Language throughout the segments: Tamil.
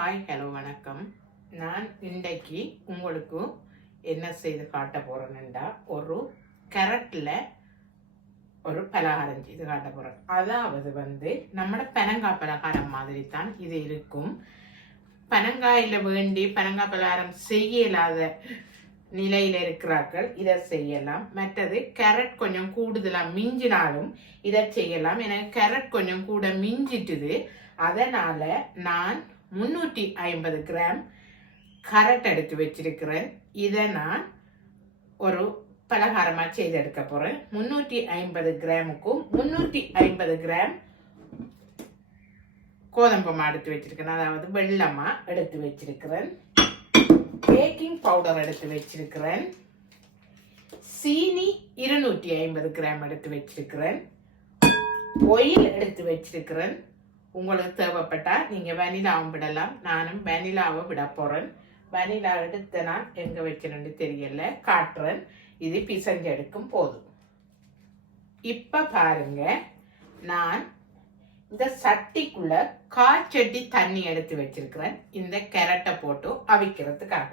ஹாய் ஹலோ வணக்கம். நான் இன்றைக்கு உங்களுக்கு என்ன செய்து காட்ட போறேன்டா ஒரு கரட்டில் ஒரு பலகாரம் செய்து காட்ட போகிறேன் அதாவது வந்து நம்மளோட பனங்காய் பலகாரம் மாதிரி தான் இது இருக்கும். பனங்காயில் வேண்டி பனங்காய் பலகாரம் செய்ய நிலையில் இருக்கிறார்கள். இதை செய்யலாம். மற்றது கேரட் கொஞ்சம் கூடுதலாக மிஞ்சினாலும் இதை செய்யலாம். எனக்கு கேரட் கொஞ்சம் கூட மிஞ்சிட்டுது. அதனால் நான் முன்னூற்றி ஐம்பது கிராம் கரட் எடுத்து வச்சிருக்கிறேன். இதை நான் ஒரு பலகாரமாக செய்து எடுக்க போகிறேன் முன்னூற்றி ஐம்பது கிராமுக்கும் முன்னூற்றி ஐம்பது கிராம் கோதம்பமா எடுத்து வச்சிருக்கிறேன். அதாவது வெள்ளமாக எடுத்து வச்சிருக்கிறேன். பேக்கிங் பவுடர் எடுத்து வச்சிருக்கிறேன். சீனி இருநூற்றி ஐம்பது கிராம் எடுத்து வச்சிருக்கிறேன். ஒயில் எடுத்து வச்சிருக்கிறேன். உங்களுக்கு தேவைப்பட்டால் நீங்கள் வெனிலாவும் விடலாம். நானும் வெனிலாவை விட போகிறேன் வெனிலா எடுத்து நான் எங்கே வச்சிருந்து தெரியல. காட்டுறேன். இது பிசைஞ்செடுக்கும் போதும் இப்போ பாருங்க. நான் இந்த சட்டிக்குள்ள காய்ச்சட்டி தண்ணி எடுத்து வச்சிருக்கிறேன். இந்த கேரட்டை போட்டு அவிக்கிறதுக்காக.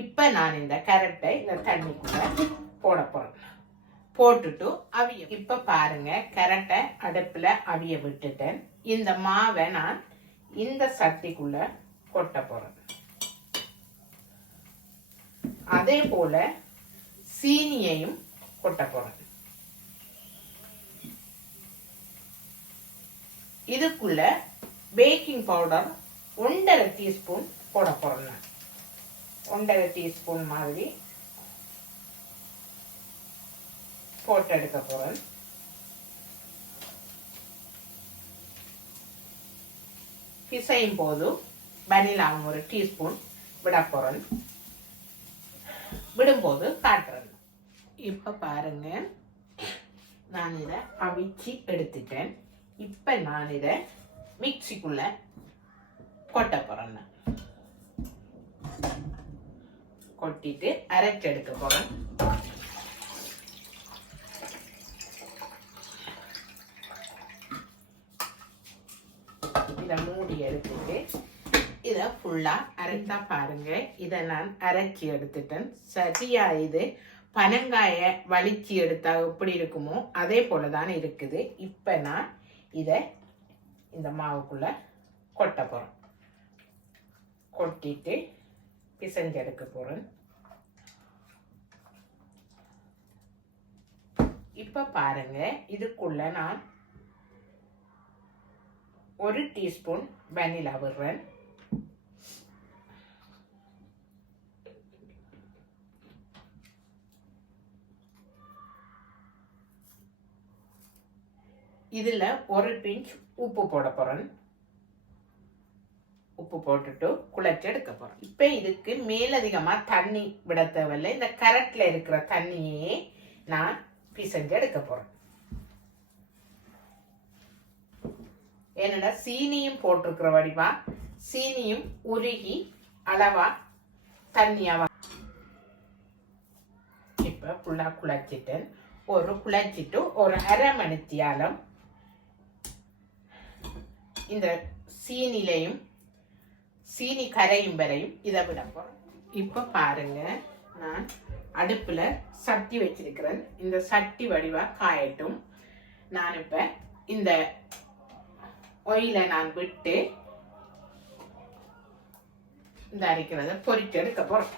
இப்போ நான் இந்த கேரட்டை இந்த தண்ணிக்குள்ள போட போகிறேன் போட்டுட்டு அவிய இப்ப பாருங்க கேரட்டை அடுப்புல அவிய விட்டுட்டேன். இந்த மாவை நான் இந்த சட்டிக்குள்ள கொட்ட போறேன். அதே போல சீனியையும் கொட்ட போறேன். இதுக்குள்ள பேக்கிங் பவுடர் ஒன்றரை டீஸ்பூன் போட போறேன் ஒன்றரை டீஸ்பூன் மாதிரி போட்டு எடுக்க போறேன். பிசையும் போது வனிலாவும் ஒரு டீஸ்பூன் விட போறேன். விடும்போது காட்டுறேன். இப்ப பாருங்க. நான் இதை அவிச்சு எடுத்துட்டேன். இப்ப நான் இதை மிக்சிக்குள்ள கொட்ட போறேன். நான். கொட்டிட்டு அரைச்செடுக்க எடுக்க இந்த மூடி எடுத்துட்டு இதை ஃபுல்லாக அரைத்தா பாருங்க. இதை நான் அரைச்சி எடுத்துட்டேன். சரியா இது பனங்காயை வலிச்சு எடுத்தா எப்படி இருக்குமோ அதே போல தான் இருக்குது. இப்போ நான் இதை இந்த மாவுக்குள்ள கொட்ட போகிறேன் கொட்டிட்டு பிசைஞ்செடுக்க எடுக்க இப்போ பாருங்க இதுக்குள்ள நான் ஒரு டீஸ்பூன் வெனிலா விடுறேன் இதில் ஒரு பிஞ்ச் உப்பு போட போகிறேன் உப்பு போட்டுட்டு குழச்சி எடுக்க போகிறோம் இப்போ இதுக்கு மேலதிகமாக தண்ணி விட தேவையில்லை இந்த கரட்டில் இருக்கிற தண்ணியே நான் பிசைஞ்சு எடுக்க போகிறேன் என்னடா சீனியும் போட்டிருக்கிற வடிவா? சீனியும் உருகி அளவா தண்ணியாவா? இப்ப ஃபுல்லா குழச்சிட்டேன் ஒரு குழச்சிட்டு ஒரு அரை மணித்தியாலம் இந்த சீனிலையும் சீனி கரையும் வரையும் இதை விட போறேன் இப்போ பாருங்க நான் அடுப்புல சட்டி வச்சிருக்கிறேன். இந்த சட்டி வடிவா காயட்டும். நான் இப்ப இந்த ஒயில நான் விட்டு இந்த அரைக்கிறத பொரிச்சு எடுக்க போகிறோம்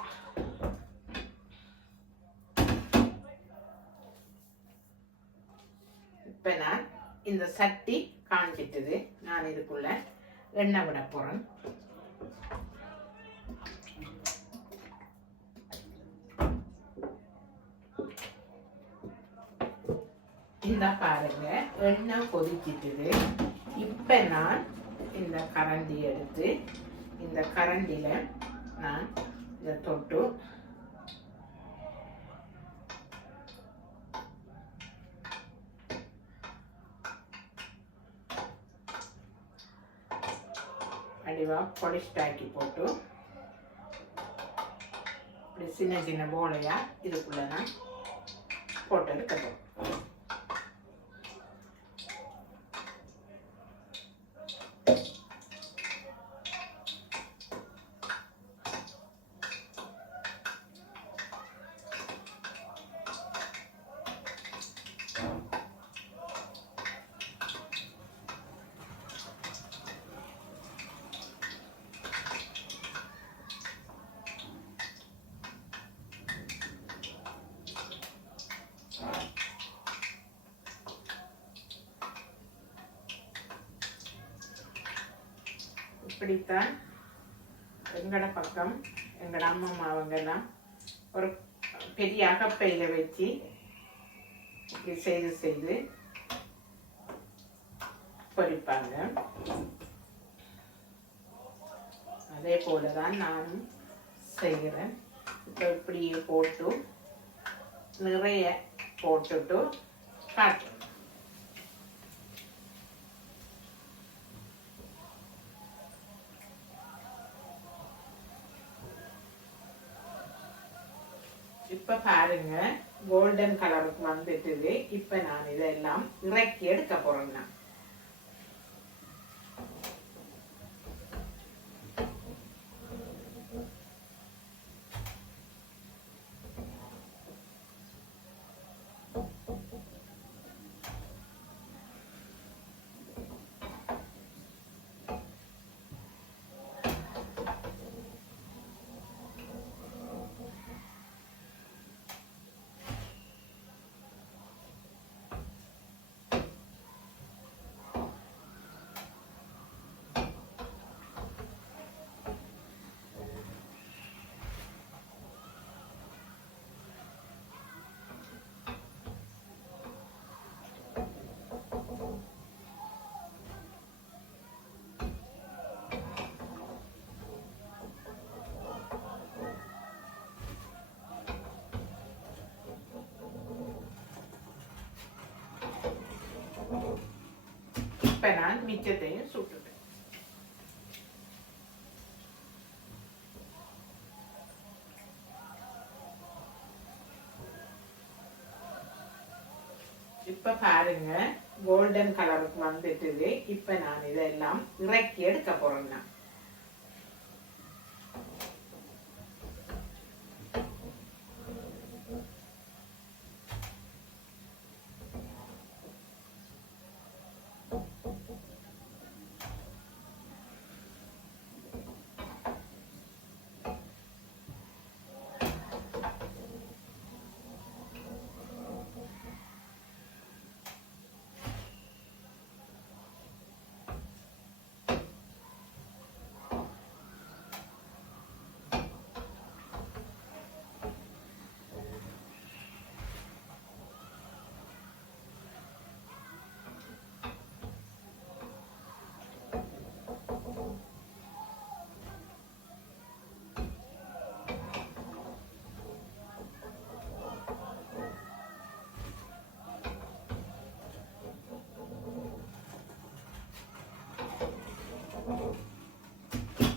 இப்போ நான் இந்த சட்டி காஞ்சிட்டது. நான் இதுக்குள்ள எண்ணெய் விட போகிறேன் இந்த பாருங்க எண்ணெய் கொதிச்சிட்டுது இப்போ நான் இந்த கரண்டி எடுத்து இந்த கரண்டியில் நான் இதை தொட்டு அடிவா பொடிஸ்டாக்கி போட்டு இப்படி சின்ன சின்ன போலையா இதுக்குள்ளே நான் போட்டு எடுக்கட்டும் இப்படித்தான் எங்கட பக்கம் எங்கட அம்மா அவங்கெல்லாம் ஒரு பெரிய அகப்பையில வச்சு இப்படி செய்து செய்து பொரிப்பாங்க அதே போல தான் நானும் செய்கிறேன். இப்போ இப்படியே போட்டு நிறைய போட்டுட்டு காட்டு பாருங்க. கோல்டன் கலருக்கு வந்துட்டுது. இப்போ நான் இதெல்லாம் இறக்கி எடுக்க போகிறேன் நான். இப்போ நான் மிச்சத்தையும் சுட்டுட்டேன் இப்போ பாருங்க கோல்டன் கலருக்கு வந்துட்டுது. இப்போ நான் இதெல்லாம் இறக்கி எடுக்க போறேன் நான்.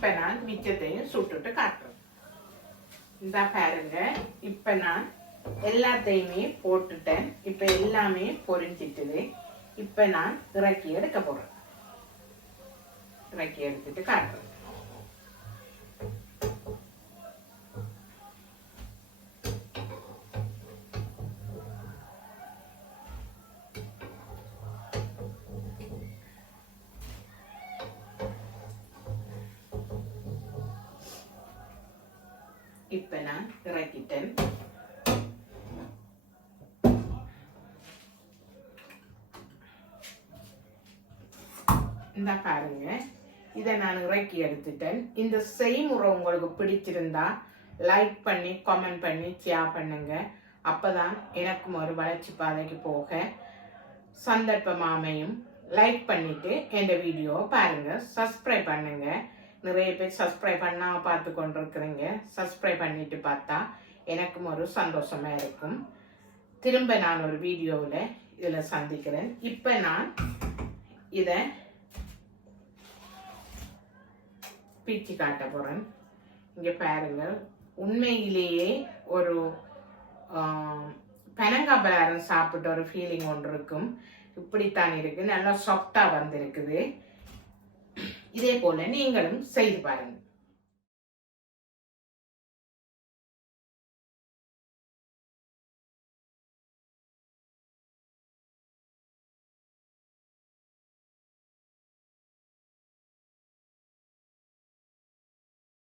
இப்ப நான் மிச்சத்தையும் சுட்டுட்டு காட்டுறேன். இந்த பாருங்க. இப்ப நான் எல்லாத்தையுமே போட்டுட்டேன். இப்ப எல்லாமே பொரிஞ்சிட்டுது. இப்ப நான் இறக்கி எடுக்க போறேன். இறக்கி எடுத்துட்டு காட்டுறேன். இப்ப நான் இறக்கிட்டேன். இந்த பாருங்க. இதை நான் இறக்கி எடுத்துட்டேன். இந்த செய்முறை உங்களுக்கு பிடிச்சிருந்தா லைக் பண்ணி கமெண்ட் பண்ணி ஷேர் பண்ணுங்க. அப்பதான் எனக்கும் ஒரு வளர்ச்சி பாதைக்கு போக சந்தர்ப்பம் மாமையும் லைக் பண்ணிட்டு என் வீடியோவை பாருங்க. சப்ஸ்கிரைப் பண்ணுங்க. நிறைய பேர் சப்ஸ்கிரைப் பண்ணாமல் பார்த்து கொண்டிருக்கிறீங்க. சப்ஸ்கிரைப் பண்ணிட்டு பார்த்தா எனக்கும் ஒரு சந்தோஷமா இருக்கும். திரும்ப நான் ஒரு வீடியோவில் இதில் சந்திக்கிறேன். இப்போ நான் இதை பிரித்து காட்ட போகிறேன் இங்கே பாருங்கள் உண்மையிலேயே ஒரு பனங்காப்பலாரம் சாப்பிட்ட ஒரு ஃபீலிங் ஒன்று இருக்கும். இப்படித்தான் இருக்குது நல்லா சாஃப்டாக வந்திருக்குது. இதே போல நீங்களும் செய்து பாருங்கள்.